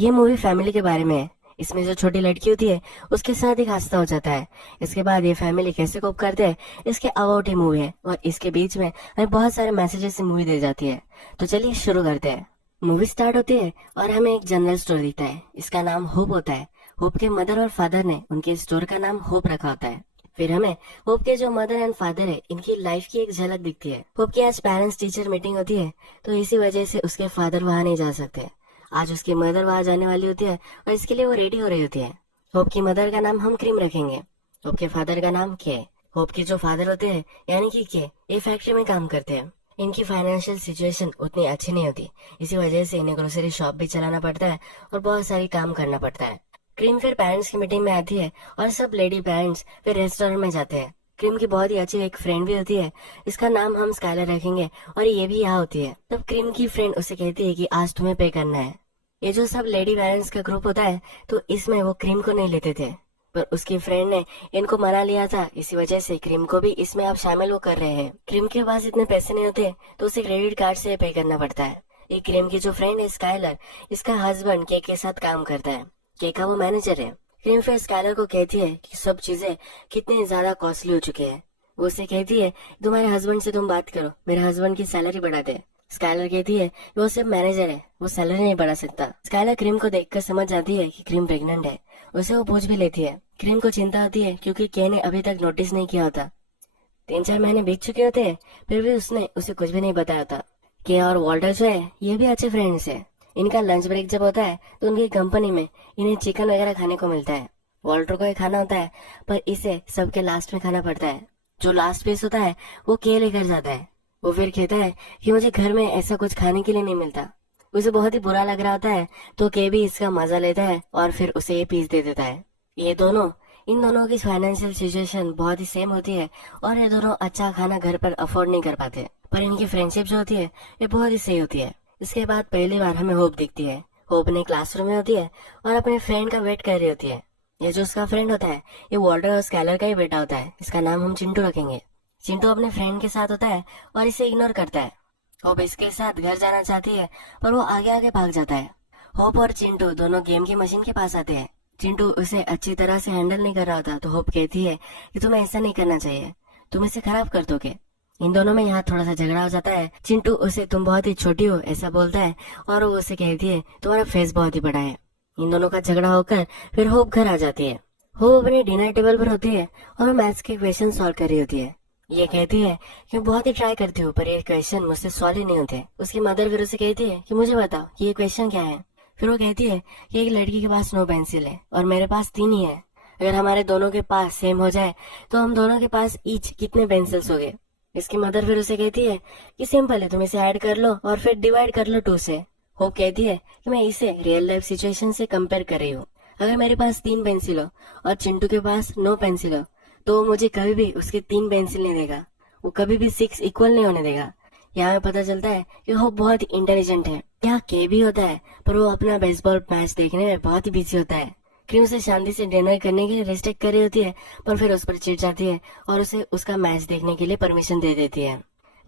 ये movie family के बारे में है। इसमें जो छोटी लड़की होती है उसके साथ एक हादसा हो जाता है। इसके बाद ये फैमिली कैसे कोप करते हैं इसके अबाउट ही मूवी है, और इसके बीच में हमें बहुत सारे मैसेजेस मूवी दे जाती है। तो चलिए शुरू करते हैं। मूवी स्टार्ट होती है और हमें एक जनरल स्टोर दिखता है। इसका नाम होप होता है। होप के मदर और फादर ने उनके स्टोर का नाम होप रखा होता है। फिर हमें होप के जो मदर एंड फादर है इनकी लाइफ की एक झलक दिखती है। होप की आज पेरेंट्स टीचर मीटिंग होती है, तो इसी वजह से उसके फादर वहाँ नहीं जा सकते। आज उसकी मदर वहाँ जाने वाली होती है और इसके लिए वो रेडी हो रही होती है। होप की मदर का नाम हम क्रीम रखेंगे। होप के फादर का नाम के। होप के जो फादर होते हैं यानी कि के, ये फैक्ट्री में काम करते हैं। इनकी फाइनेंशियल सिचुएशन उतनी अच्छी नहीं होती, इसी वजह से इन्हें ग्रोसरी शॉप भी चलाना पड़ता है और बहुत सारी काम करना पड़ता है। क्रीम फिर पेरेंट्स की मीटिंग में आती है और सब लेडी पेरेंट्स फिर रेस्टोरेंट में जाते हैं। क्रीम की बहुत ही अच्छी एक फ्रेंड भी होती है, इसका नाम हम स्काइलर रखेंगे, और ये भी यहाँ होती है। तब क्रीम की फ्रेंड उसे कहती है कि आज तुम्हें पे करना है। ये जो सब लेडी पेरेंट्स का ग्रुप होता है, तो इसमें वो क्रीम को नहीं लेते थे, पर उसकी फ्रेंड ने इनको मना लिया था, इसी वजह से क्रीम को भी इसमें अब शामिल वो कर रहे हैं। क्रीम के पास इतने पैसे नहीं होते, तो उसे क्रेडिट कार्ड से पे करना पड़ता है। ये क्रीम की जो फ्रेंड है स्काइलर, इसका हस्बैंड के साथ काम करता है। के का वो मैनेजर है। क्रीम फिर स्काइलर को कहती है कि सब चीजें कितनी ज्यादा कॉस्टली हो चुकी है। वो उसे कहती है तुम्हारे हस्बैंड से तुम बात करो, मेरे हस्बैंड की सैलरी बढ़ा दे। स्काइलर कहती है वो सिर्फ मैनेजर है, वो सैलरी नहीं बढ़ा सकता। स्काइलर क्रीम को देखकर समझ जाती है कि क्रीम प्रेग्नेंट है। उसे वो पूछ भी लेती है। क्रीम को चिंता होती है क्योंकि के ने अभी तक नोटिस नहीं किया होता। 3-4 महीने बीत चुके होते हैं, फिर भी उसने उसे कुछ भी नहीं बताया था। के और वॉल्टर जो है ये भी अच्छे फ्रेंड्स है। इनका लंच ब्रेक जब होता है तो उनकी कंपनी में इन्हें चिकन वगैरह खाने को मिलता है। वॉल्टर को ये खाना होता है, पर इसे सबके लास्ट में खाना पड़ता है। जो लास्ट पीस होता है वो के लेकर जाता है। वो फिर कहता है कि मुझे घर में ऐसा कुछ खाने के लिए नहीं मिलता। उसे बहुत ही बुरा लग रहा होता है, तो के भी इसका मजा लेता है और फिर उसे ये पीस दे देता है। इन दोनों की फाइनेंशियल सिचुएशन बहुत ही सेम होती है, और ये दोनों अच्छा खाना घर पर अफोर्ड नहीं कर पाते, पर इनकी फ्रेंडशिप जो होती है ये बहुत ही सही होती है। इसके बाद पहली बार हमें होप दिखती है। होप ने क्लासरूम में होती है और अपने फ्रेंड का वेट कर रही होती है। ये जो उसका फ्रेंड होता है ये वॉल्टर और स्कैलर का ही बेटा होता है। इसका नाम हम चिंटू रखेंगे। चिंटू अपने फ्रेंड के साथ होता है और इसे इग्नोर करता है। होप इसके साथ घर जाना चाहती है, पर वो आगे आगे भाग जाता है। होप और चिंटू दोनों गेम की मशीन के पास आते हैं। चिंटू उसे अच्छी तरह से हैंडल नहीं कर रहा होता, तो होप कहती है कि तुम्हें ऐसा नहीं करना चाहिए, तुम इसे खराब कर दोगे। इन दोनों में यहाँ थोड़ा सा झगड़ा हो जाता है। चिंटू उसे तुम बहुत ही छोटी हो ऐसा बोलता है, और वो उसे कहती है तुम्हारा फेस बहुत ही बड़ा है। इन दोनों का झगड़ा होकर फिर होप घर आ जाती है। होप अपने डिनर टेबल पर होती है और मैथ्स के क्वेश्चन सॉल्व कर रही होती है। ये कहती है कि मैं बहुत ही ट्राई करती हूँ, पर ये क्वेश्चन मुझसे सॉल्व ही नहीं होते। उसकी मदर फिर उसे कहती है कि मुझे बताओ कि ये क्वेश्चन क्या है। फिर वो कहती है कि एक लड़की के पास 9 पेंसिल है और मेरे पास 3 ही है। अगर हमारे दोनों के पास सेम हो जाए तो हम दोनों के पास ईच कितने पेंसिल्स हो गए। इसकी मदर फिर उसे कहती है कि सिंपल है, तुम इसे ऐड कर लो और फिर डिवाइड कर लो 2 से। होप कहती है कि मैं इसे रियल लाइफ सिचुएशन से कंपेयर कर रही हूँ। अगर मेरे पास 3 पेंसिल हो और चिंटू के पास 9 पेंसिल हो, तो वो मुझे कभी भी उसके 3 पेंसिल नहीं देगा, वो कभी भी 6 इक्वल नहीं होने देगा। यहाँ में पता चलता है कि होप बहुत इंटेलिजेंट है। यहाँ के भी होता है, पर वो अपना बेसबॉल मैच देखने में बहुत ही बिजी होता है। क्रीम उसे शांति से डिनर करने के लिए रेस्ट्रिक्ट कर रही होती है, पर फिर उस पर चिढ़ जाती है और उसे उसका मैच देखने के लिए परमिशन दे देती है।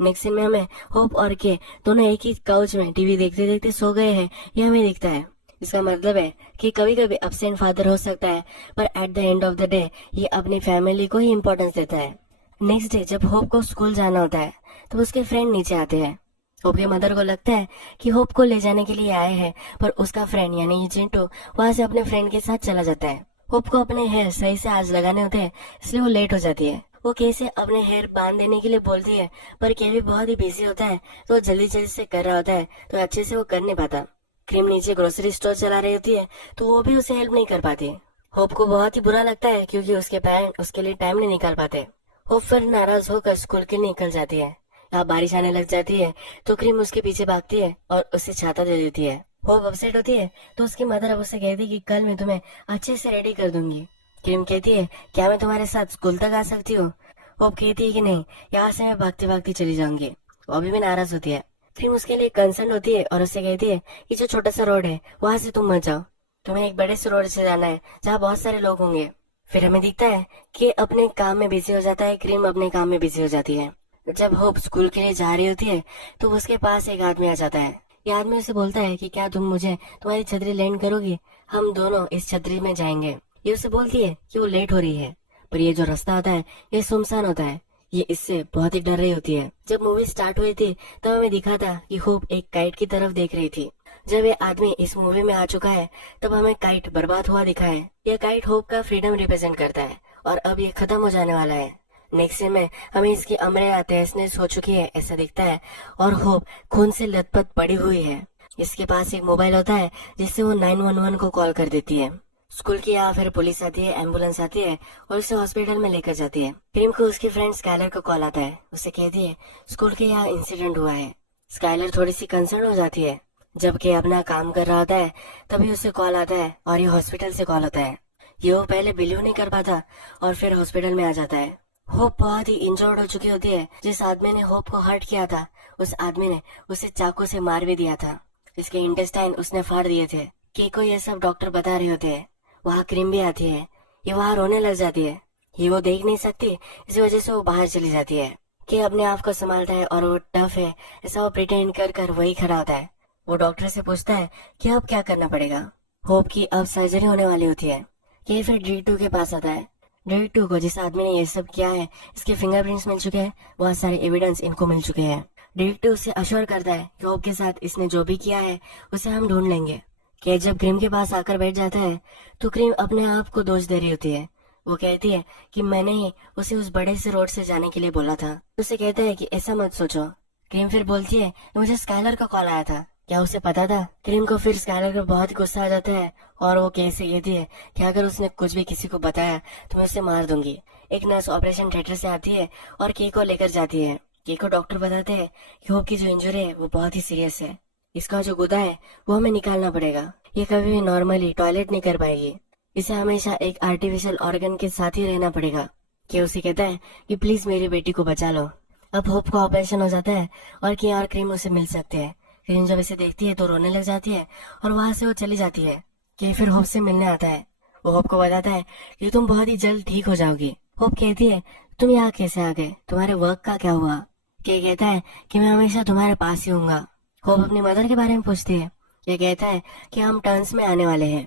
नेक्स्ट सीन में हमें होप और के दोनों एक ही काउच में टीवी देखते देखते सो गए हैं, यह हमें दिखता है। इसका मतलब है कि कभी कभी एब्सेंट फादर हो सकता है, पर at the end of the day ये अपनी फैमिली को ही इम्पोर्टेंस देता है। नेक्स्ट डे जब होप को स्कूल जाना होता है, तो उसके फ्रेंड नीचे आते हैं। होप की मदर को लगता है कि होप को ले जाने के लिए आए हैं, पर उसका फ्रेंड यानी ये चिंटू वहाँ से अपने फ्रेंड के साथ चला जाता है। होप को अपने हेयर सही से आज लगाने होते हैं, इसलिए वो लेट हो जाती है। वो के से अपने हेयर बांध देने के लिए बोलती है, पर के भी बहुत ही बिजी होता है, तो जल्दी जल्दी से कर रहा होता है, तो अच्छे से वो कर नहीं पाता। क्रीम नीचे ग्रोसरी स्टोर चला रही होती है, तो वो भी उसे हेल्प नहीं कर पाती। होप को बहुत ही बुरा लगता है क्योंकि उसके पेरेंट उसके लिए टाइम नहीं निकाल पाते। होप फिर नाराज होकर स्कूल के लिए निकल जाती है। यहाँ बारिश आने लग जाती है, तो क्रीम उसके पीछे भागती है और उसे छाता दे देती है। होप अपसेट होती है, तो उसकी मदर अब उसे कहती है कि कल मैं तुम्हें अच्छे से रेडी कर दूंगी। क्रीम कहती है क्या मैं तुम्हारे साथ स्कूल तक आ सकती हूँ। होप कहती है कि नहीं, यहाँ से मैं भागती भागती चली जाऊंगी। वो अभी भी नाराज होती है। क्रीम उसके लिए कंसर्न होती है और उसे कहती है कि जो छोटा सा रोड है वहाँ से तुम मत जाओ, तुम्हें एक बड़े से रोड से जाना है जहाँ बहुत सारे लोग होंगे। फिर हमें दिखता है कि अपने काम में बिजी हो जाता है, क्रीम अपने काम में बिजी हो जाती है। जब होप स्कूल के लिए जा रही होती है, तो उसके पास एक आदमी आ जाता है। ये आदमी उसे बोलता है कि क्या तुम मुझे तुम्हारी छतरी लैंड करोगी, हम दोनों इस छतरी में जाएंगे। ये उसे बोलती है कि वो लेट हो रही है, पर ये जो रास्ता होता है ये सुनसान होता है। ये इससे बहुत ही डर रही होती है। जब मूवी स्टार्ट हुई थी तब हमें दिखा था कि होप एक काइट की तरफ देख रही थी। जब ये आदमी इस मूवी में आ चुका है तब हमें काइट बर्बाद हुआ दिखा है। यह काइट होप का फ्रीडम रिप्रेजेंट करता है और अब ये खत्म हो जाने वाला है। नेक्स्ट सीन में हमें इसकी अमरिया तहस हो चुकी है ऐसा दिखता है और होप खून से लथपथ पड़ी हुई है। इसके पास एक मोबाइल होता है जिससे वो 911 को कॉल कर देती है। स्कूल की या फिर पुलिस आती है, एम्बुलेंस आती है और उसे हॉस्पिटल में लेकर जाती है। क्रीम को उसकी फ्रेंड स्काइलर को कॉल आता है। उसे कहती है स्कूल के यहाँ इंसिडेंट हुआ है। स्काइलर थोड़ी सी कंसर्न हो जाती है। जबकि अपना काम कर रहा होता है तभी उसे कॉल आता है और ये हॉस्पिटल से कॉल होता है। ये वो पहले बिलीव नहीं कर पाता और फिर हॉस्पिटल में आ जाता है। होप बहुत ही इंजर्ड हो चुकी होती है। जिस आदमी ने होप को हर्ट किया था उस आदमी ने उसे चाकू से मार भी दिया था। इसके इंटेस्टाइन उसने फाड़ दिए थे। के को ये सब डॉक्टर बता रहे होते हैं। वहाँ क्रीम भी आती है। ये वहाँ रोने लग जाती है। ये वो देख नहीं सकती, इसी वजह से वो बाहर चली जाती है। के अपने आप को संभालता है और वो टफ है ऐसा वो प्रिटेंड कर कर वही खड़ा होता है। वो डॉक्टर से पूछता है कि अब क्या करना पड़ेगा। होप की अब सर्जरी होने वाली होती है। के फिर D2 के पास आता है। D2 को जिस आदमी ने ये सब किया है इसके फिंगरप्रिंट्स मिल चुके हैं, बहुत सारे एविडेंस इनको मिल चुके हैं। D2 उसे अश्योर करता है कि होप के साथ इसने जो भी किया है उसे हम ढूंढ लेंगे। कि जब क्रीम के पास आकर बैठ जाता है तो क्रीम अपने आप को दोष दे रही होती है। वो कहती है कि मैंने ही उसे उस बड़े से रोड से जाने के लिए बोला था। उसे कहता है कि ऐसा मत सोचो। क्रीम फिर बोलती है मुझे स्काइलर का कॉल आया था, क्या उसे पता था? क्रीम को फिर स्काइलर का बहुत गुस्सा आ जाता है और वो कैसे कहती है कि अगर उसने कुछ भी किसी को बताया तो मैं उसे मार दूंगी। एक नर्स ऑपरेशन थिएटर से आती है और के को लेकर जाती है। के को डॉक्टर बताते हैं कि होप की जो इंजरी है वो बहुत ही सीरियस है। इसका जो गुदा है वो हमें निकालना पड़ेगा। ये कभी भी नॉर्मली टॉयलेट नहीं कर पाएगी। इसे हमेशा एक आर्टिफिशियल ऑर्गन के साथ ही रहना पड़ेगा। कि उसे कहता है कि प्लीज मेरी बेटी को बचा लो। अब होप का ऑपरेशन हो जाता है और कि और क्रीम उसे मिल सकते हैं। क्रीम जब इसे देखती है तो रोने लग जाती है और वहां से वो चली जाती है। कि फिर होप से मिलने आता है। वो होप को बताता है कि तुम बहुत ही जल्द ठीक हो जाओगी। होप कहती है तुम यहाँ कैसे आ गए, तुम्हारे वर्क का क्या हुआ? के कहता है कि मैं हमेशा तुम्हारे पास ही हूँगा। होप अपनी मदर के बारे में पूछती है। ये कहता है कि हम टर्न्स में आने वाले हैं।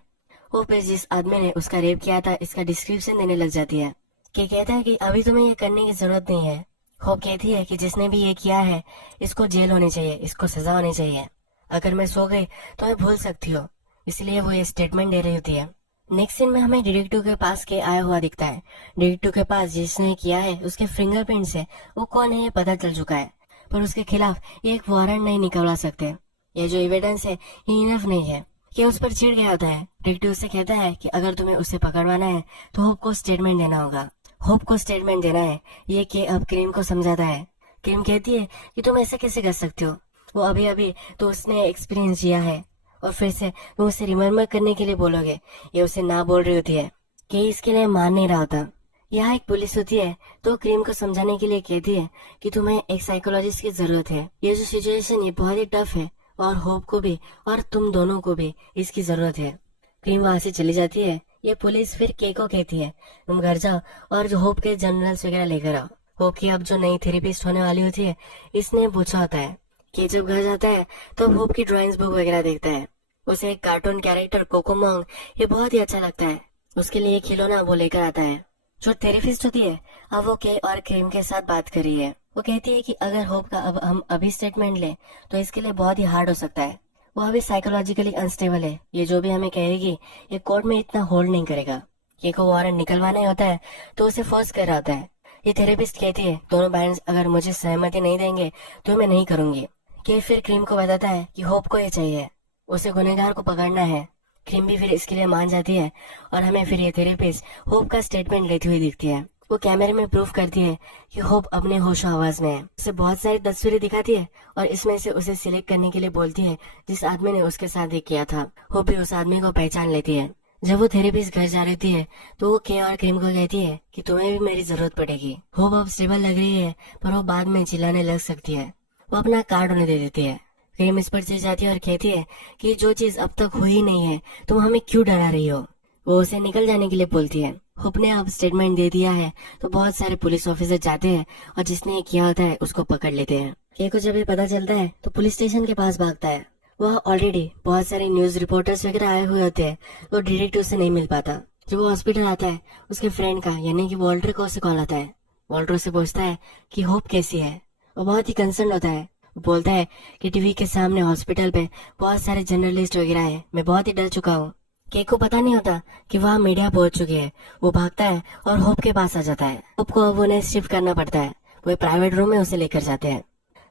होप जिस आदमी ने उसका रेप किया था इसका डिस्क्रिप्शन देने लग जाती है। कि कहता है कि अभी तुम्हें ये करने की जरूरत नहीं है। होप कहती है कि जिसने भी ये किया है इसको जेल होनी चाहिए, इसको सजा होनी चाहिए। अगर मैं सो गई तो मैं भूल सकती हूँ, इसलिए वो ये स्टेटमेंट दे रही होती है। नेक्स्ट सीन में हमें डिटेक्टिव के पास के आया हुआ दिखता है। डिटेक्टिव के पास जिसने किया है उसके फिंगरप्रिंट से वो कौन है ये पता चल चुका है, पर उसके खिलाफ ये एक वारंट नहीं निकलवा सकते। ये जो एविडेंस है ये इनफ नहीं है। कि उस पर चिढ़ गया होता है। डिटेक्टिव से कहता है कि अगर तुम्हें उसे पकड़वाना है तो होप को स्टेटमेंट देना होगा। होप को स्टेटमेंट देना है ये कि अब क्रीम को समझाता है। क्रीम कहती है कि तुम ऐसे कैसे कर सकते हो, वो अभी अभी तो उसने एक्सपीरियंस किया है और फिर से तुम उसे रिमेम्बर करने के लिए बोलोगे। ये उसे ना बोल रही होती है कि इसके लिए मान नहीं रहा होता। यहाँ एक पुलिस होती है तो क्रीम को समझाने के लिए कहती है कि तुम्हें एक साइकोलॉजिस्ट की जरूरत है। ये जो सिचुएशन ये बहुत ही टफ है और होप को भी और तुम दोनों को भी इसकी जरूरत है। क्रीम वहां से चली जाती है। ये पुलिस फिर के को कहती है तुम घर जाओ और जो होप के जर्नल्स वगैरह लेकर आओ। होप की अब जो नई थेरेपिस्ट होने वाली होती है इसने पूछा होता है कि जब घर जाता है तो होप की ड्राइंग्स बुक वगैरह देखता है। उसे एक कार्टून कैरेक्टर कोकोमोंग ये बहुत ही अच्छा लगता है। उसके लिए खिलौना वो लेकर आता है। जो थेरेपिस्ट होती है अब वो के और क्रीम के साथ बात कर रही है। वो कहती है कि अगर होप का अब हम अभी स्टेटमेंट ले तो इसके लिए बहुत ही हार्ड हो सकता है। वो अभी साइकोलॉजिकली अनस्टेबल है। ये जो भी हमें कहेगी ये कोर्ट में इतना होल्ड नहीं करेगा। ये को वारंट निकलवाना ही होता है तो उसे फोर्स कर रहा होता है। ये थेरेपिस्ट कहती है दोनों पेरेंट्स अगर मुझे सहमति नहीं देंगे तो मैं नहीं करूंगी। के फिर क्रीम को बताता है कि होप को ये चाहिए, उसे गुनहगार को पकड़ना है। क्रीम भी फिर इसके लिए मान जाती है और हमें फिर ये थेरेपिस्ट होप का स्टेटमेंट लेती हुई दिखती है। वो कैमरे में प्रूफ करती है कि होप अपने होशो आवाज में है। उसे बहुत सारी तस्वीरें दिखाती है और इसमें से उसे सिलेक्ट करने के लिए बोलती है जिस आदमी ने उसके साथ ये किया था। होप भी उस आदमी को पहचान लेती है। जब वो थेरेपिस्ट घर जा रही होती है तो वो के और क्रीम को कहती है कि तुम्हें भी मेरी जरूरत पड़ेगी। होप अब स्टेबल लग रही है पर वो बाद में चिल्लाने लग सकती है। वो अपना कार्ड उन्हें दे देती है। क्रीम इस पर चिढ़ जाती है और कहती है कि जो चीज अब तक हुई नहीं है तुम हमें क्यों डरा रही हो। वो उसे निकल जाने के लिए बोलती है। होप ने अब स्टेटमेंट दे दिया है तो बहुत सारे पुलिस ऑफिसर जाते हैं और जिसने ये किया होता है उसको पकड़ लेते हैं। के को जब ये पता चलता है तो पुलिस स्टेशन के पास भागता है वह ऑलरेडी बहुत सारे न्यूज रिपोर्टर्स वगैरह आए हुए होते हैं, वो डायरेक्ट उससे नहीं मिल पाता। जब वो हॉस्पिटल आता है, उसके फ्रेंड का यानी कि वॉल्टर को उसे कॉल आता है। वॉल्टर उसे पूछता है कि होप कैसी है। वो बहुत ही कंसर्न होता है। वो बोलता है कि टीवी के सामने हॉस्पिटल पे बहुत सारे जर्नलिस्ट वगैरह है, मैं बहुत ही डर चुका हूँ। केक को पता नहीं होता कि वहाँ मीडिया पहुंच चुकी है। वो भागता है और होप के पास आ जाता है। होप को अब उन्हें शिफ्ट करना पड़ता है। वो प्राइवेट रूम में उसे लेकर जाते हैं।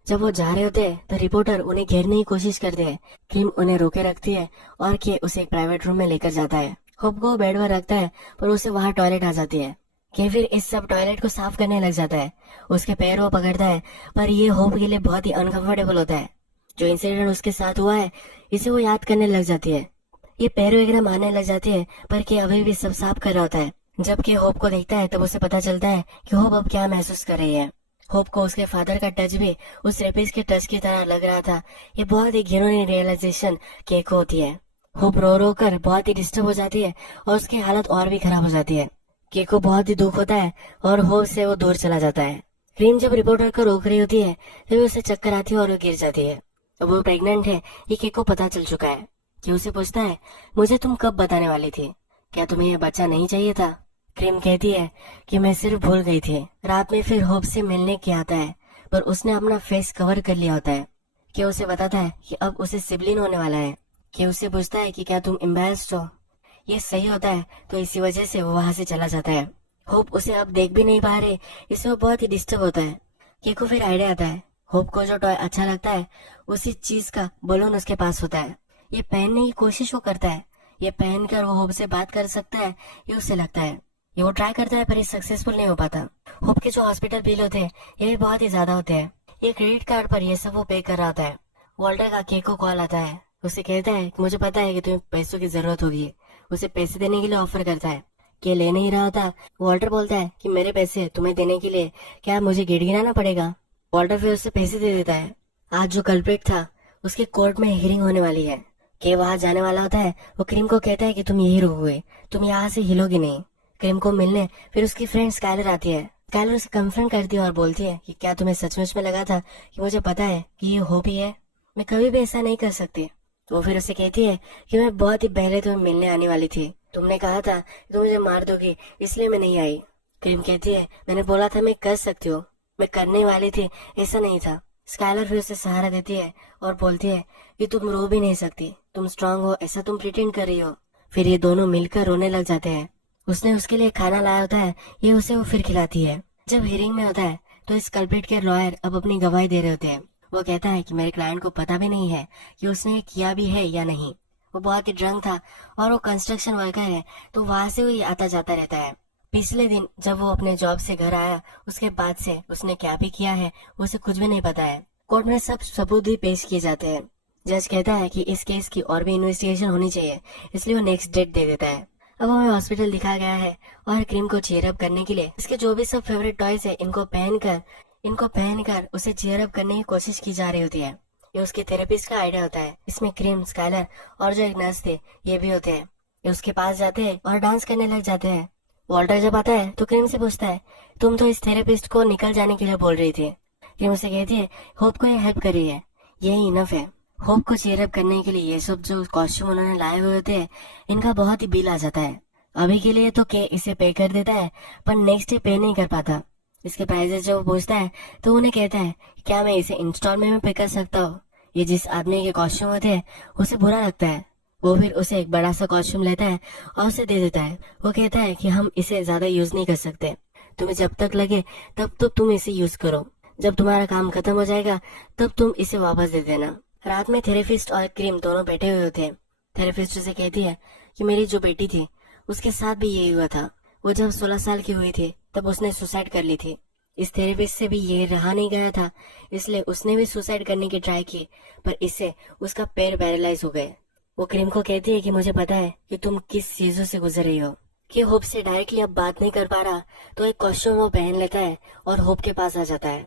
जब वो जा रहे होते हैं तो रिपोर्टर उन्हें घेरने की कोशिश करते हैं। किम उन्हें रोके रखती है और के उसे एक प्राइवेट रूम में लेकर जाता है। होप को बेड पर रखता है पर उसे वहाँ टॉयलेट आ जाती है। के फिर इस सब टॉयलेट को साफ करने लग जाता है। उसके पैर वो पकड़ता है पर ये होप के लिए बहुत ही अनकंफर्टेबल होता है। जो इंसिडेंट उसके साथ हुआ है इसे वो याद करने लग जाती है। ये पैर वगैरह मारने लग जाती है पर के अभी भी सब साफ कर रहा होता है। जब के होप को देखता है तब उसे पता चलता है कि होप अब क्या महसूस कर रही है। होप को उसके फादर का टच भी उस रेपिस्ट के टच की तरह लग रहा था। ये बहुत ही घिनौनी रियलाइजेशन केक को होती है। होप रो रो कर बहुत ही डिस्टर्ब हो जाती है और उसकी हालत और भी खराब हो जाती है। केक को बहुत ही दुख होता है और होप से वो दूर चला जाता है। क्रीम जब रिपोर्टर को रोक रही होती है तभी उसे चक्कर आती है और वो गिर जाती है। अब वो प्रेग्नेंट है, ये केक को पता चल चुका है। कि उसे पूछता है मुझे तुम कब बताने वाली थी, क्या तुम्हें ये बच्चा नहीं चाहिए था। क्रीम कहती है कि मैं सिर्फ भूल गई थी। रात में फिर होप से मिलने के आता है पर उसने अपना फेस कवर कर लिया होता है। कि उसे बताता है कि अब उसे सिबलिन होने वाला है। कि उससे पूछता है कि क्या तुम एम्बैरेस्ड हो। ये सही होता है तो इसी वजह से वो वहां से चला जाता है। होप उसे अब देख भी नहीं पा रहे, इससे वो बहुत ही डिस्टर्ब होता है। के को फिर आइडिया आता है। होप को जो टॉय अच्छा लगता है उसी चीज का बलून उसके पास होता है। ये पहनने की कोशिश वो करता है। ये पहनकर वो होप से बात कर सकता है ये उसे लगता है। ये वो ट्राई करता है पर ये सक्सेसफुल नहीं हो पाता। होप के जो हॉस्पिटल बिल होते हैं ये भी बहुत ही ज्यादा होते हैं। ये क्रेडिट कार्ड पर ये सब वो पे कर रहा होता है। वॉल्टर का केक को कॉल आता है। उसे कहता है कि मुझे पता है कि तुम्हें पैसों की जरूरत होगी। उसे पैसे देने के लिए ऑफर करता है। के ले नहीं रहा होता। वॉल्टर बोलता है कि मेरे पैसे तुम्हें देने के लिए क्या मुझे गिड़गिड़ाना पड़ेगा। वॉल्टर फिर उसे पैसे दे देता है। आज जो कल्प्रिट था उसके कोर्ट में हियरिंग होने वाली है। के वहां जाने वाला होता है। वो क्रीम को कहता है कि तुम यही रहोगे, तुम यहाँ से हिलोगे नहीं। क्रीम को मिलने फिर उसकी फ्रेंड स्काइलर आती है। स्काइलर उसे कंफर्म करती है और बोलती है कि क्या तुम्हें सचमुच में लगा था कि मुझे पता है कि ये होप ही है, मैं कभी भी ऐसा नहीं कर सकती। तो वो फिर उसे कहती है कि मैं बहुत ही पहले तुम्हें मिलने आने वाली थी, तुमने कहा था कि तुम मुझे मार दोगी इसलिए मैं नहीं आई। क्रीम कहती है मैंने बोला था मैं कर सकती हूँ, मैं करने वाली थी, ऐसा नहीं था। स्काइलर फिर उसे सहारा देती है और बोलती है कि तुम रो भी नहीं सकती, तुम स्ट्रांग हो ऐसा तुम प्रिटेंड कर रही हो। फिर ये दोनों मिलकर रोने लग जाते हैं। उसने उसके लिए खाना लाया होता है, ये उसे वो फिर खिलाती है। जब हियरिंग में होता है तो इस कल्प्रिट के लॉयर अब अपनी गवाही दे रहे होते हैं। वो कहता है कि मेरे क्लाइंट को पता भी नहीं है कि उसने ये किया भी है या नहीं। वो बहुत ही ड्रंक था और वो कंस्ट्रक्शन वर्कर है तो वहां से वो आता जाता रहता है। पिछले दिन जब वो अपने जॉब से घर आया उसके बाद से उसने क्या भी किया है उसे कुछ भी नहीं पता है। कोर्ट में सब सबूत भी पेश किए जाते हैं। जज कहता है कि इस केस की और भी इन्वेस्टिगेशन होनी चाहिए, इसलिए वो नेक्स्ट डेट दे देता है। अब हमें हॉस्पिटल दिखाया गया है और क्रीम को चीयर अप करने के लिए इसके जो भी सब फेवरेट टॉयज है इनको पहनकर उसे चीयर अप करने की कोशिश की जा रही होती है। ये उसके थेरेपिस्ट का आइडिया होता है। इसमें क्रीम, स्काइलर और जो एक नर्स थे ये भी होते हैं। ये उसके पास जाते हैं और डांस करने लग जाते हैं। वॉल्टर जब आता है तो क्रीम से पूछता है तुम तो इस थेरेपिस्ट को निकल जाने के लिए बोल रही थी। क्रीम उसे कहती है होप को ये हेल्प कर रही है, यही इनफ है। होप को चीयर अप करने के लिए ये सब जो कॉस्ट्यूम उन्होंने लाए हुए होते हैं इनका बहुत ही बिल आ जाता है। अभी के लिए तो के इसे पे कर देता है पर नेक्स्ट डे पे नहीं कर पाता। इसके प्राइजेस जब वो पूछता है तो उन्हें कहता है क्या मैं इसे इंस्टॉलमेंट में पे कर सकता हूँ। ये जिस आदमी के कॉस्ट्यूम होते हैं उसे बुरा लगता है। वो फिर उसे एक बड़ा सा कॉस्ट्यूम लेता है और उसे दे देता है। वो कहता है कि हम इसे ज्यादा यूज नहीं कर सकते, तुम्हें जब तक लगे तब तो तुम इसे यूज करो, जब तुम्हारा काम खत्म हो जाएगा तब तुम इसे वापस दे देना। रात में थेरेपिस्ट और क्रीम दोनों बैठे हुए होते हैं। थेरेपिस्ट उसे कहती है कि मेरी जो बेटी थी उसके साथ भी यही हुआ था। वो जब 16 साल की हुई थी तब उसने सुसाइड कर ली थी। इस थेरेपिस्ट से भी ये रहा नहीं गया था, इसलिए उसने भी सुसाइड करने की ट्राई की पर इससे उसका पैर पैरालाइज हो गए। वो क्रीम को कहती है कि मुझे पता है कि तुम किस चीजों से गुजर रही हो। कि होप से डायरेक्टली अब बात नहीं कर पा रहा तो एक कॉस्ट्यूम वो पहन लेता है और होप के पास आ जाता है।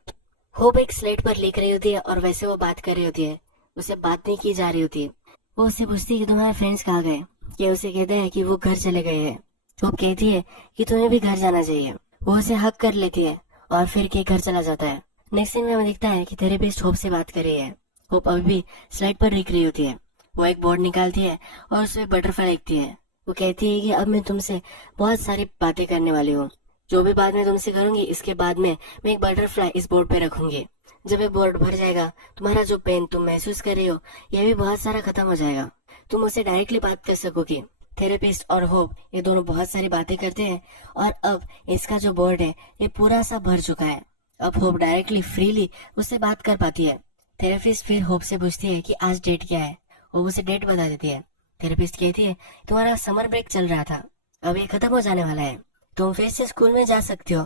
होप एक स्लेट पर लिख रही होती है और वैसे वो बात कर रही होती है, उसे बात नहीं की जा रही होती। वो उससे पूछती है कि तुम्हारे फ्रेंड्स कहाँ गए। ये उसे कहते हैं कि वो घर चले गए हैं। होप कहती है कि तुम्हें भी घर जाना चाहिए। वो उसे हक कर लेती है और फिर के घर चला जाता है। नेक्स्ट सीन में हमें दिखता है कि थेरेपिस्ट होप से बात कर रही है। होप अभी भी स्लाइड पर लिख रही होती है। वो एक बोर्ड निकालती है और उसमें बटरफ्लाई लिखती है। वो कहती है कि अब मैं तुमसे बहुत सारी बातें करने वाली हूँ। जो भी बात मैं तुमसे करूंगी इसके बाद में मैं एक बटरफ्लाई इस बोर्ड पे रखूंगी। जब ये बोर्ड भर जाएगा तुम्हारा जो पेन तुम महसूस कर रही हो ये भी बहुत सारा खत्म हो जाएगा। तुम उससे डायरेक्टली बात कर सकोगी। थेरेपिस्ट और होप ये दोनों बहुत सारी बातें करते हैं और अब इसका जो बोर्ड है ये पूरा सा भर चुका है। अब होप डायरेक्टली फ्रीली उससे बात कर पाती है। थेरेपिस्ट फिर होप से पूछती है कि आज डेट क्या है। वो उसे डेट बता देती है। थेरेपिस्ट कहती है तुम्हारा समर ब्रेक चल रहा था, अब ये खत्म हो जाने वाला है, तुम फिर से स्कूल में जा सकती हो।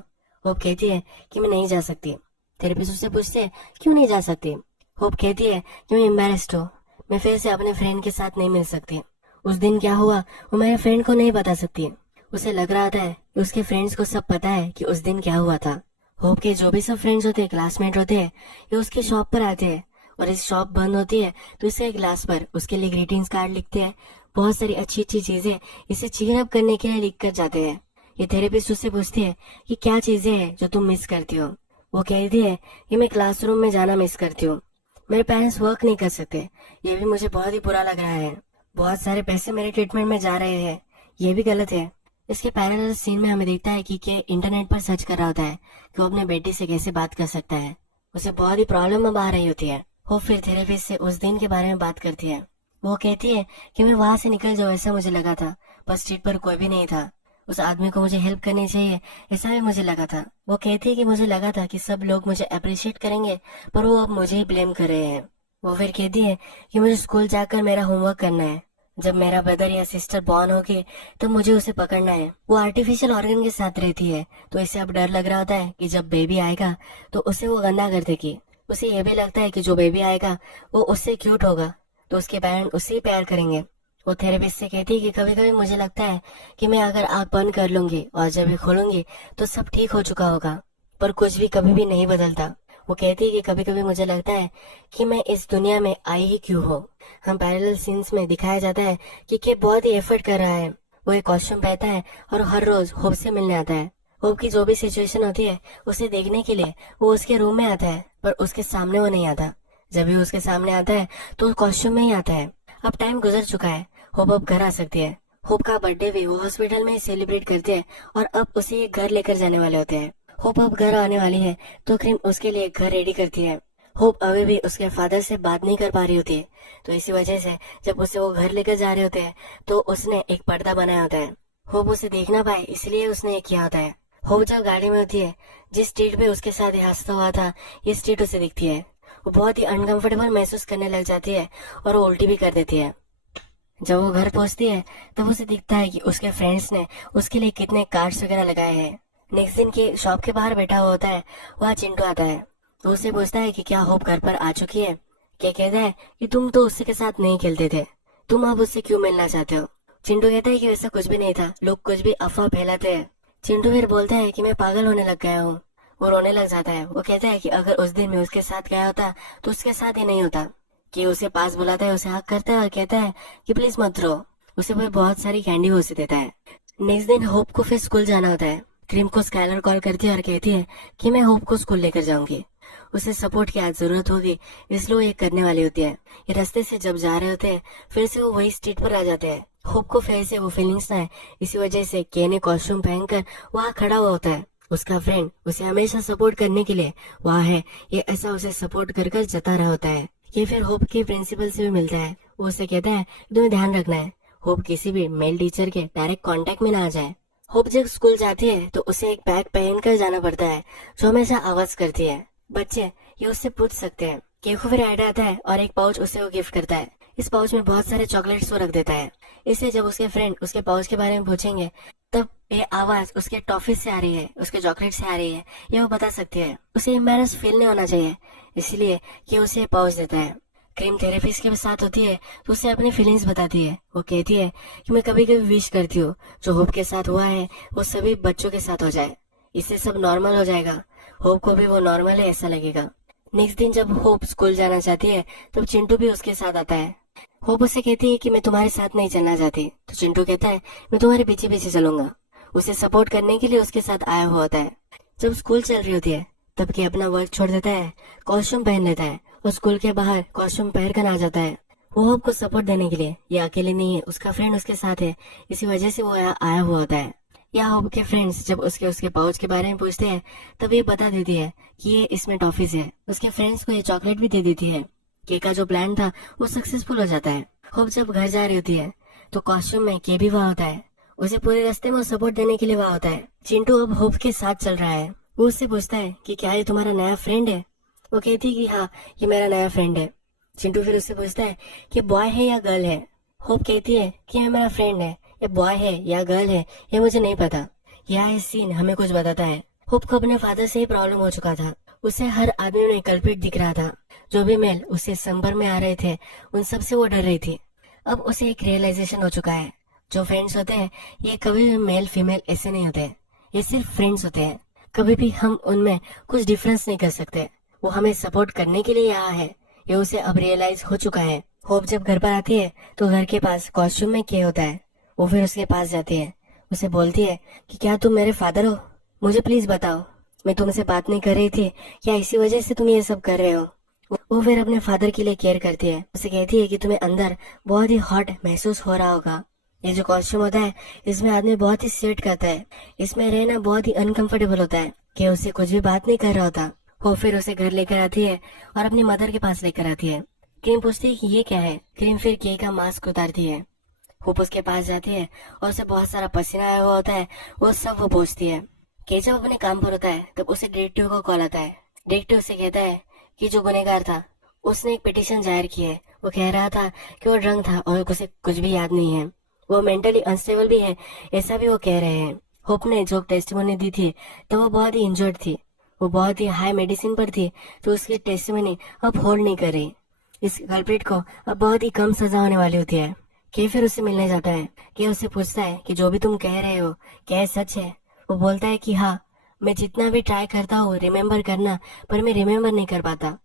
होप कहती है कि मैं नहीं जा सकती। थेरेपिस्ट उससे पूछते है क्यों नहीं जा सकती। होप कहती है कि मैं एम्बेरेस्ड हूँ, मैं फिर से अपने फ्रेंड के साथ नहीं मिल सकती। उस दिन क्या हुआ वो मेरे फ्रेंड को नहीं बता सकती। उसे लग रहा था कि उसके फ्रेंड्स को सब पता है कि उस दिन क्या हुआ था। होप के जो भी सब फ्रेंड्स होते हैं, क्लासमेट होते हैं, ये उसके शॉप पर आते हैं और इस शॉप बंद होती है तो इसके ग्लास पर उसके लिए ग्रीटिंग्स कार्ड लिखते हैं। बहुत सारी अच्छी अच्छी चीजें इसे चीयर अप करने के लिए लिख कर जाते हैं। ये थेरेपिस्ट उससे पूछती है कि क्या चीजें हैं जो तुम मिस करती हो। वो कहती है कि मैं क्लासरूम में जाना मिस करती हूँ, मेरे पेरेंट्स वर्क नहीं कर सकते, ये भी मुझे बहुत ही बुरा लग रहा है, बहुत सारे पैसे मेरे ट्रीटमेंट में जा रहे हैं, ये भी गलत है। इसके पैरेलल सीन में हमें देखता है कि इंटरनेट पर सर्च कर रहा होता है कि वो अपने बेटी से कैसे बात कर सकता है। उसे बहुत ही प्रॉब्लम अब आ रही होती है। वो फिर थेरेपिस्ट से उस दिन के बारे में बात करती है। वो कहती है कि मैं वहां से निकल जाऊँ ऐसा मुझे लगा था, पर स्ट्रीट पर कोई भी नहीं था, उस आदमी को मुझे हेल्प करनी चाहिए ऐसा भी मुझे लगा था। वो कहती है कि मुझे लगा था कि सब लोग मुझे अप्रिशिएट करेंगे पर वो अब मुझे ही ब्लेम कर रहे हैं। वो फिर कहती है कि मुझे स्कूल जाकर मेरा होमवर्क करना है, जब मेरा ब्रदर या सिस्टर बॉर्न होगी तो मुझे उसे पकड़ना है। वो आर्टिफिशियल ऑर्गन के साथ रहती है तो इसे अब डर लग रहा होता है कि जब बेबी आएगा तो उसे वो गंदा कर देगी। उसे ये भी लगता है कि जो बेबी आएगा वो उससे क्यूट होगा तो उसके पेरेंट उससे ही प्यार करेंगे। वो थेरेपिस्ट से कहती है कि कभी कभी मुझे लगता है कि मैं अगर आँख बंद कर लूंगी और जब भी खोलूंगी तो सब ठीक हो चुका होगा, पर कुछ भी कभी भी नहीं बदलता। वो कहती है कि कभी कभी मुझे लगता है कि मैं इस दुनिया में आई ही क्यों हो। हम पैरेलल सीन्स में दिखाया जाता है कि के बहुत ही एफर्ट कर रहा है। वो एक कॉस्ट्यूम पहनता है और हर रोज होप से मिलने आता है। होप की जो भी सिचुएशन होती है उसे देखने के लिए वो उसके रूम में आता है, पर उसके सामने वो नहीं आता। जब भी उसके सामने आता है तो कॉस्ट्यूम में ही आता है। अब टाइम गुजर चुका है, होप अब घर आ सकती है। होप का बर्थडे भी वो हॉस्पिटल में ही सेलिब्रेट करते हैं और अब उसे एक घर लेकर जाने वाले होते हैं। होप अब घर आने वाली है तो क्रीम उसके लिए एक घर रेडी करती है। होप अभी भी उसके फादर से बात नहीं कर पा रही होती है, तो इसी वजह से जब उसे वो घर लेकर जा रहे होते हैं तो उसने एक पर्दा बनाया होता है। होप उसे देख ना पाए इसलिए उसने ये किया होता है। होप जब गाड़ी में होती है, जिस स्ट्रीट पे उसके साथ हादसा हुआ था ये स्ट्रीट उसे दिखती है। वो बहुत ही अनकंफर्टेबल महसूस करने लग जाती है और वो उल्टी भी कर देती है। जब वो घर पहुंचती है तब उसे दिखता है कि उसके फ्रेंड्स ने उसके लिए कितने कार्ड्स वगैरह लगाए हैं। नेक्स्ट दिन के शॉप के बाहर बैठा हुआ होता है, वहाँ चिंटू आता है। वो उससे पूछता है कि क्या होप घर पर आ चुकी है। क्या कहता है कि तुम तो उसके साथ नहीं खेलते थे, तुम अब उससे क्यों मिलना चाहते हो। चिंटू कहता है कि वैसा कुछ भी नहीं था, लोग कुछ भी अफवाह फैलाते हैं। चिंटू फिर बोलता है कि मैं पागल होने लग गया हूँ। वो रोने लग जाता है। वो कहता है कि अगर उस दिन मैं उसके साथ गया होता तो उसके साथ ही नहीं होता। कि उसे पास बुलाता है, उसे हक करता है और कहता है कि प्लीज मत रो। उसे वो बहुत सारी कैंडी वो उसे देता है। नेक्स्ट दिन होप को फिर स्कूल जाना होता है। क्रीम को स्काइलर कॉल करती है और कहती है कि मैं होप को स्कूल लेकर जाऊंगी, उसे सपोर्ट की आज जरूरत होगी इसलिए वो ये करने वाली होती है। ये रास्ते से जब जा रहे होते हैं फिर से वो वही स्ट्रीट पर आ जाते हैं। होप को फिर से वो फीलिंग्स ना है, इसी वजह से के ने कॉस्ट्यूम पहनकर वहाँ खड़ा हुआ होता है। उसका फ्रेंड उसे हमेशा सपोर्ट करने के लिए वहाँ है, ये ऐसा उसे सपोर्ट कर कर जता रहा होता है। ये फिर होप के प्रिंसिपल से भी मिलता है। वो उसे कहता है तुम्हें ध्यान रखना है होप किसी भी मेल टीचर के डायरेक्ट कांटेक्ट में ना आ जाए। होप जब स्कूल जाती है तो उसे एक बैग पहन कर जाना पड़ता है जो हमेशा आवाज करती है। बच्चे ये उससे पूछ सकते हैं। केको फिर ऐड आता है और एक पाउच उसे वो गिफ्ट करता है। इस पाउच में बहुत सारे चॉकलेट्स वो रख देता है। इसलिए जब उसके फ्रेंड उसके पाउच के बारे में पूछेंगे तब ये आवाज उसके टॉफी से आ रही है, उसके चॉकलेट से आ रही है, ये वो बता सकती है। उसे एम्बैरस फील नहीं होना चाहिए इसलिए कि उसे पाउच देता है। क्रीम थेरेपिस्ट के साथ होती है तो उसे अपनी फीलिंग्स बताती है। वो कहती है कि मैं कभी कभी विश करती हूँ जो होप के साथ हुआ है वो सभी बच्चों के साथ हो जाए, इससे सब नॉर्मल हो जाएगा, होप को भी वो नॉर्मल है ऐसा लगेगा। नेक्स्ट दिन जब होप स्कूल जाना चाहती है तब चिंटू भी उसके साथ आता है। होप उसे कहती है कि मैं तुम्हारे साथ नहीं चलना चाहती, तो चिंटू कहता है मैं तुम्हारे पीछे पीछे चलूंगा। उसे सपोर्ट करने के लिए उसके साथ आया हुआ होता है। जब स्कूल चल रही होती है तब के अपना वर्क छोड़ देता है, कॉस्ट्यूम पहन लेता है और स्कूल के बाहर कॉस्ट्यूम पहनकर आ जाता है। वो होप को सपोर्ट देने के लिए। ये अकेले नहीं है, उसका फ्रेंड उसके साथ है, इसी वजह से वो यहाँ आया हुआ होता है। या होप के फ्रेंड्स जब उसके पाउच के बारे में पूछते हैं तब ये बता देती है कि ये इसमें टॉफीज है। उसके फ्रेंड्स को ये चॉकलेट भी दे देती है। के का जो प्लान था वो सक्सेसफुल हो जाता है। होप जब घर जा रही होती है तो कॉस्ट्यूम में के भी वहाँ होता है। उसे पूरे रास्ते में सपोर्ट देने के लिए वहाँ होता है। चिंटू अब होप के साथ चल रहा है। वो उससे पूछता है कि क्या ये तुम्हारा नया फ्रेंड है। वो कहती है कि हाँ, ये मेरा नया फ्रेंड है। चिंटू फिर उससे पूछता है कि बॉय है या गर्ल है। होप कहती है कि ये मेरा फ्रेंड है, ये बॉय है या गर्ल है ये मुझे नहीं पता। यह सीन हमें कुछ बताता है। होप को अपने फादर से ही प्रॉब्लम हो चुका था। उसे हर आदमी में कल्प्रिट दिख रहा था। जो भी मेल उससे संपर्क में आ रहे थे उन सब से वो डर रही थी। अब उसे एक रियलाइजेशन हो चुका है, जो फ्रेंड्स होते हैं ये कभी भी मेल फीमेल ऐसे नहीं होते, ये सिर्फ फ्रेंड्स होते हैं। कभी भी हम उनमें कुछ डिफरेंस नहीं कर सकते। वो हमें सपोर्ट करने के लिए यहाँ है, ये उसे अब रियलाइज हो चुका है। होप जब घर पर आती है तो घर के पास कॉस्ट्यूम में के होता है। वो फिर उसके पास जाती है, उसे बोलती है कि क्या तुम मेरे फादर हो, मुझे प्लीज बताओ, मैं तुमसे बात नहीं कर रही थी, क्या इसी वजह से तुम ये सब कर रहे हो। वो फिर अपने फादर के लिए केयर करती है। उसे कहती है कि तुम्हें अंदर बहुत ही हॉट महसूस हो रहा होगा। ये जो कॉस्ट्यूम होता है इसमें आदमी बहुत ही स्वेट करता है, इसमें रहना बहुत ही अनकंफर्टेबल होता है। कि उसे कुछ भी बात नहीं कर रहा होता। वो फिर उसे घर लेकर आती है और अपनी मदर के पास लेकर आती है। क्रीम पूछती है कि ये क्या है। क्रीम फिर के का मास्क उतारती है। होप उसके पास जाती है और उसे बहुत सारा पसीना आया हुआ होता है, वो सब वो पोंछती है। के जब अपने काम पर होता है तब उसे डिटेक्टिव का कॉल आता है। डिटेक्टिव उसे कहता है कि जो गुनहगार था उसने एक पिटीशन जाहिर की है। वो कह रहा था कि वो ड्रंक था और उसे कुछ भी याद नहीं है, वो मेंटली अनस्टेबल भी है, ऐसा भी वो कह रहे हैं। होप ने जो टेस्टिमोनी दी थी तो वो बहुत ही इंजर्ड थी, वो बहुत ही हाई मेडिसिन पर थी, तो उसकी टेस्टिमोनी अब होल्ड नहीं कर रही। इस कल्प्रिट को अब बहुत ही कम सजा होने वाली होती है। के फिर उससे मिलने जाता है। के उससे पूछता है कि जो भी तुम कह रहे हो क्या सच है। वो बोलता है कि हाँ, मैं जितना भी ट्राई करता हूँ रिमेम्बर करना, पर मैं रिमेम्बर नहीं कर पाता।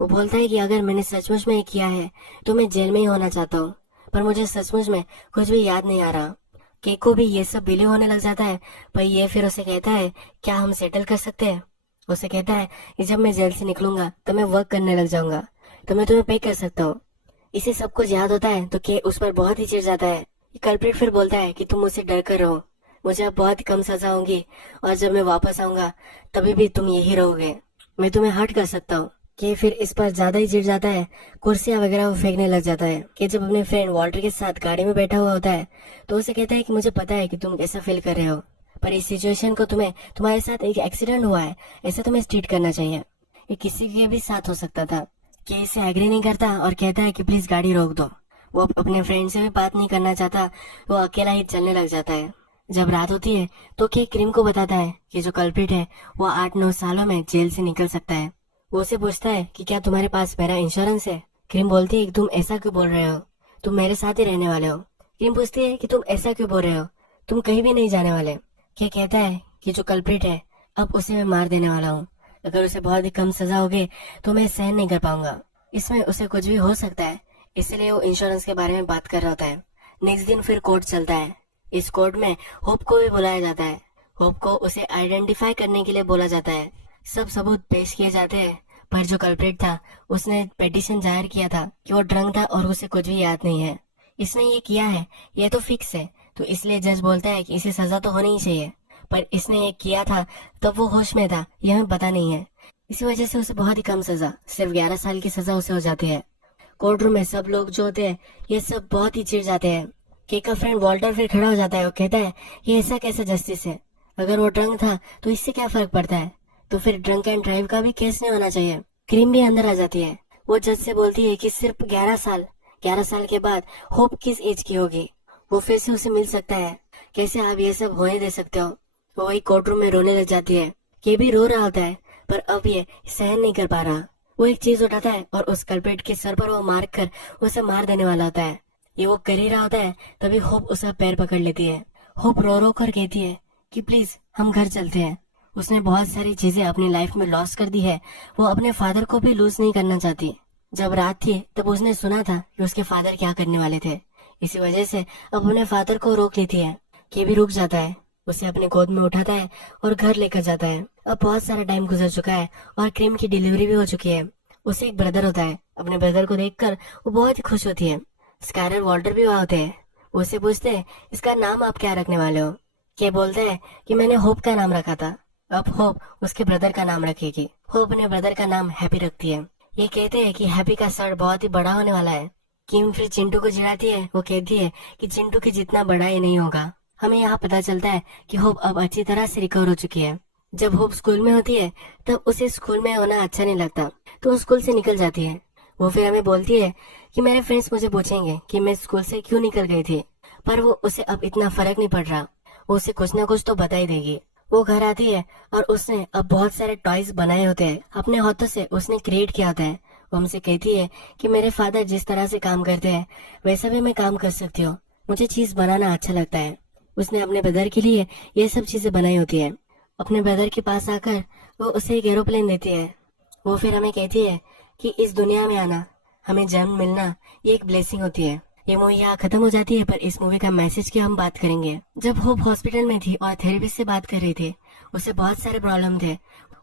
वो बोलता है कि अगर मैंने सचमुच में ये किया है तो मैं जेल में ही होना चाहता हूँ, पर मुझे सचमुच में कुछ भी याद नहीं आ रहा। के को भी ये सब बिलीव होने लग जाता है, पर ये फिर उसे कहता है क्या हम सेटल कर सकते हैं। उसे कहता है कि जब मैं जेल से निकलूंगा तो मैं वर्क करने लग जाऊंगा, तो मैं तुम्हें पे कर सकता हूँ। इसे सब कुछ याद होता है तो के उस पर बहुत ही चिढ़ जाता है। कल्प्रिट फिर बोलता है कि तुम मुझसे डर कर रहो, मुझे अब बहुत ही कम सजा होगी और जब मैं वापस आऊंगा तभी भी तुम यही रहोगे, मैं तुम्हें हर्ट कर सकता हूँ। के फिर इस पर ज्यादा ही चिढ़ जाता है, कुर्सियां वगैरह वो फेंकने लग जाता है। कि जब अपने फ्रेंड वॉल्टर के साथ गाड़ी में बैठा हुआ होता है तो उसे कहता है कि मुझे पता है कि तुम कैसा फील कर रहे हो, पर इस सिचुएशन को तुम्हारे साथ एक एक्सीडेंट हुआ है, ऐसा तुम्हें ट्रीट करना चाहिए। ये किसी के भी साथ हो सकता था। के इसे एग्री नहीं करता और कहता है कि प्लीज गाड़ी रोक दो। वो अपने फ्रेंड से भी बात नहीं करना चाहता, वो अकेला ही चलने लग जाता है। जब रात होती है तो के क्रीम को बताता है कि जो कल्प्रिट है वो 8-9 सालों में जेल से निकल सकता है। वो उसे पूछता है कि क्या तुम्हारे पास मेरा इंश्योरेंस है। क्रीम बोलती है कि तुम ऐसा क्यों बोल रहे हो, तुम मेरे साथ ही रहने वाले हो। क्रीम पूछती है कि तुम ऐसा क्यों बोल रहे हो, तुम कहीं भी नहीं जाने वाले। के कहता है कि जो कल्प्रिट है अब उसे मैं मार देने वाला हूँ, अगर उसे बहुत ही कम सजा होगी तो मैं सहन नहीं कर पाऊंगा, इसमें उसे कुछ भी हो सकता है, इसलिए वो इंश्योरेंस के बारे में बात कर रहा होता है। नेक्स्ट दिन फिर कोर्ट चलता है। इस कोर्ट में होप को भी बुलाया जाता है। होप को उसे आइडेंटिफाई करने के लिए बोला जाता है। सब सबूत पेश किए जाते हैं, पर जो कल्प्रिट था उसने पिटीशन जाहिर किया था कि वो ड्रंक था और उसे कुछ भी याद नहीं है, इसने ये किया है ये तो फिक्स है, तो इसलिए जज बोलता है कि इसे सजा तो होनी ही चाहिए, पर इसने ये किया था तब वो होश में था यह हमें पता नहीं है, इसी वजह से उसे बहुत ही कम सजा, सिर्फ 11 साल की सजा उसे हो जाती है। कोर्ट रूम में सब लोग जो होते हैं ये सब बहुत ही चिढ़ जाते हैं। के का फ्रेंड वॉल्टर फिर खड़ा हो जाता है और कहता है ये ऐसा कैसा जस्टिस है, अगर वो ड्रंक था तो इससे क्या फर्क पड़ता है, तो फिर ड्रंक एंड ड्राइव का भी केस नहीं होना चाहिए। क्रीम भी अंदर आ जाती है। वो जज से बोलती है कि सिर्फ 11 साल के बाद होप किस एज की होगी, वो फिर से उसे मिल सकता है, कैसे आप ये सब होने दे सकते हो। वो वही कोर्ट रूम में रोने लग जाती है। के भी रो रहा होता है, पर अब ये सहन नहीं कर पा रहा। वो एक चीज उठाता है और उस कल्प्रिट के सर पर वो मार कर उसे मार देने वाला होता है। ये वो कर ही रहा होता है तभी होप उसका पैर पकड़ लेती है। होप रो रो कर कहती है कि प्लीज हम घर चलते हैं। उसने बहुत सारी चीजें अपनी लाइफ में लॉस कर दी है, वो अपने फादर को भी लूज नहीं करना चाहती। जब रात थी तब उसने सुना था कि उसके फादर क्या करने वाले थे, इसी वजह से अब अपने फादर को रोक लेती है। के भी रुक जाता है, उसे अपने गोद में उठाता है और घर लेकर जाता है। अब बहुत सारा टाइम गुजर चुका है और क्रीम की डिलीवरी भी हो चुकी है उसे एक ब्रदर होता है। अपने ब्रदर को देखकर वो बहुत ही खुश होती है। स्काइलर वॉल्टर भी वहाँ होते हैं। वो उससे पूछते हैं, इसका नाम आप क्या रखने वाले हो? के बोलते हैं कि मैंने होप का नाम रखा था। अब होप उसके ब्रदर का नाम रखेगी। होप अपने ब्रदर का नाम हैप्पी रखती है। ये कहते हैं कि हैप्पी का सर बहुत ही बड़ा होने वाला है। किम फिर चिंटू को चिढ़ाती है। वो कहती है कि चिंटू की जितना बड़ा ये नहीं होगा। हमें यहाँ पता चलता है कि होप अब अच्छी तरह से रिकवर हो चुकी है। जब होप स्कूल में होती है तब उसे स्कूल में होना अच्छा नहीं लगता, तो वो स्कूल से निकल जाती है। वो फिर हमें बोलती है कि मेरे फ्रेंड्स मुझे पूछेंगे कि मैं स्कूल से क्यों निकल गई थी, पर वो उसे अब इतना फर्क नहीं पड़ रहा। वो उसे कुछ ना कुछ तो बता ही देगी। वो घर आती है और उसने अब बहुत सारे टॉयज बनाए होते हैं, अपने हाथों से उसने क्रिएट किया होता है। वो हमसे कहती है कि मेरे फादर जिस तरह से काम करते हैं वैसा भी मैं काम कर सकती हूँ, मुझे चीज बनाना अच्छा लगता है। उसने अपने ब्रदर के लिए ये सब चीजें बनाई होती है। अपने ब्रदर के पास आकर वो उसे एक एरोप्लेन देती है। वो फिर हमें कहती है कि इस दुनिया में आना, हमें जन्म मिलना, ये एक ब्लेसिंग होती है। ये मूवी यहाँ खत्म हो जाती है, पर इस मूवी का मैसेज की हम बात करेंगे। जब होप हॉस्पिटल में थी और थेरेपिस्ट से बात कर रही थी, उसे बहुत सारे प्रॉब्लम थे।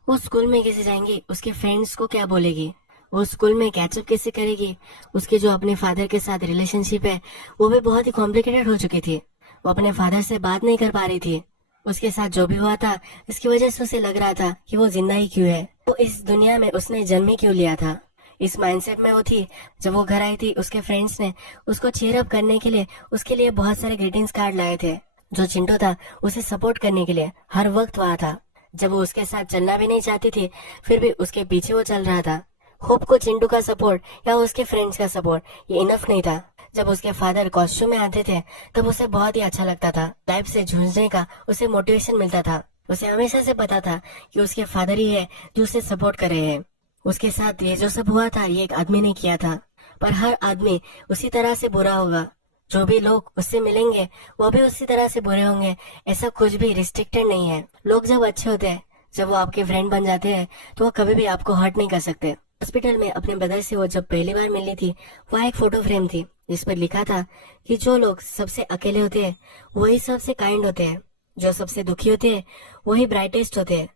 वो स्कूल में कैसे जाएंगी, उसके फ्रेंड्स को क्या बोलेगी, वो स्कूल में कैचअप कैसे करेगी, उसके जो अपने फादर के साथ रिलेशनशिप है वो भी बहुत ही कॉम्प्लिकेटेड हो चुकी थी। वो अपने फादर से बात नहीं कर पा रही थी। उसके साथ जो भी हुआ था इसकी वजह से उसे लग रहा था कि वो जिंदा ही क्यों है, वो इस दुनिया में उसने जन्म ही क्यों लिया था। इस माइंडसेट में वो थी। जब वो घर आई थी उसके फ्रेंड्स ने उसको चीयर अप करने के लिए उसके लिए बहुत सारे ग्रीटिंग्स कार्ड लाए थे। जो चिंटू था उसे सपोर्ट करने के लिए हर वक्त वहाँ था। जब वो उसके साथ चलना भी नहीं चाहती थी फिर भी उसके पीछे वो चल रहा था। होप को चिंटू का सपोर्ट या उसके फ्रेंड्स का सपोर्ट ये इनफ नहीं था। जब उसके फादर कॉस्ट्यूम में आते थे तब उसे बहुत ही अच्छा लगता था। लाइफ से जूझने का उसे मोटिवेशन मिलता था। उसे हमेशा से पता था कि उसके फादर ही है जो उसे सपोर्ट कर रहे हैं। उसके साथ ये जो सब हुआ था ये एक आदमी ने किया था, पर हर आदमी उसी तरह से बुरा होगा। जो भी लोग उससे मिलेंगे वो भी उसी तरह से बुरे होंगे। ऐसा कुछ भी रिस्ट्रिक्टेड नहीं है। लोग जब अच्छे होते हैं, जब वो आपके फ्रेंड बन जाते हैं, तो वो कभी भी आपको हर्ट नहीं कर सकते। हॉस्पिटल में अपने ब्रदर से वो जब पहली बार मिली थी, वहाँ एक फोटो फ्रेम थी जिस पर लिखा था कि जो लोग सबसे अकेले होते हैं वही सबसे काइंड होते हैं, जो सबसे दुखी होते हैं वही ब्राइटेस्ट होते हैं।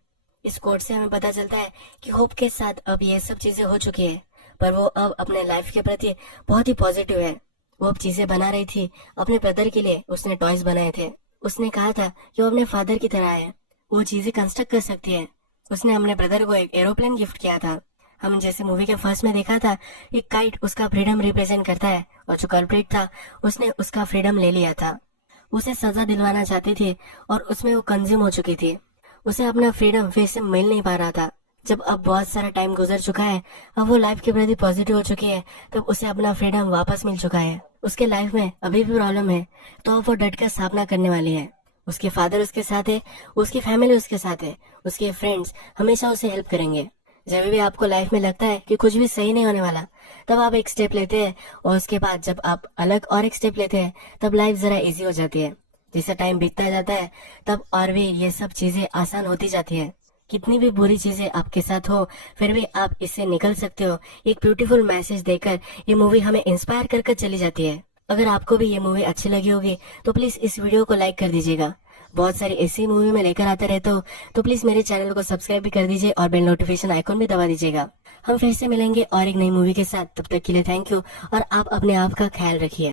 इस कोट से हमें पता चलता है कि होप के साथ अब ये सब चीजें हो चुकी है, पर वो अब अपने लाइफ के प्रति बहुत ही पॉजिटिव है। वो अब चीजें बना रही थी अपने ब्रदर के लिए। उसने टॉयज बनाए थे। उसने कहा था कि वो अपने फादर की तरह है, वो चीजें कंस्ट्रक्ट कर सकती है। उसने अपने ब्रदर को एक एरोप्लेन गिफ्ट किया था। हम जैसे मूवी के फर्स्ट में देखा था, एक काइट उसका फ्रीडम रिप्रेजेंट करता है और जो कल्प्रिट था उसने उसका फ्रीडम ले लिया था। उसे सजा दिलवाना चाहती थी और उसमें वो कंज्यूम हो चुकी थी। उसे अपना फ्रीडम फिर से मिल नहीं पा रहा था। जब अब बहुत सारा टाइम गुजर चुका है, अब वो लाइफ के प्रति पॉजिटिव हो चुकी है, तब उसे अपना फ्रीडम वापस मिल चुका है। उसके लाइफ में अभी भी प्रॉब्लम है, तो अब वो डट कर सामना करने वाली है। उसके फादर उसके साथ है, उसकी फैमिली उसके साथ है, उसके फ्रेंड्स हमेशा उसे हेल्प करेंगे। जब भी आपको लाइफ में लगता है कि कुछ भी सही नहीं होने वाला, तब आप एक स्टेप लेते हैं और उसके बाद जब आप अलग और एक स्टेप लेते हैं तब लाइफ जरा इजी हो जाती है। जैसे टाइम बीतता जाता है तब और भी ये सब चीजें आसान होती जाती है। कितनी भी बुरी चीजें आपके साथ हो फिर भी आप इससे निकल सकते हो। एक ब्यूटीफुल मैसेज देकर ये मूवी हमें इंस्पायर कर चली जाती है। अगर आपको भी ये मूवी अच्छी लगी होगी तो प्लीज इस वीडियो को लाइक कर दीजिएगा। बहुत सारी ऐसी मूवी में लेकर आते रहता हूँ, तो प्लीज मेरे चैनल को सब्सक्राइब भी कर दीजिए और बेल नोटिफिकेशन आइकॉन भी दबा दीजिएगा। हम फिर से मिलेंगे और एक नई मूवी के साथ। तब तक के लिए थैंक यू और आप अपने आप का ख्याल रखिए।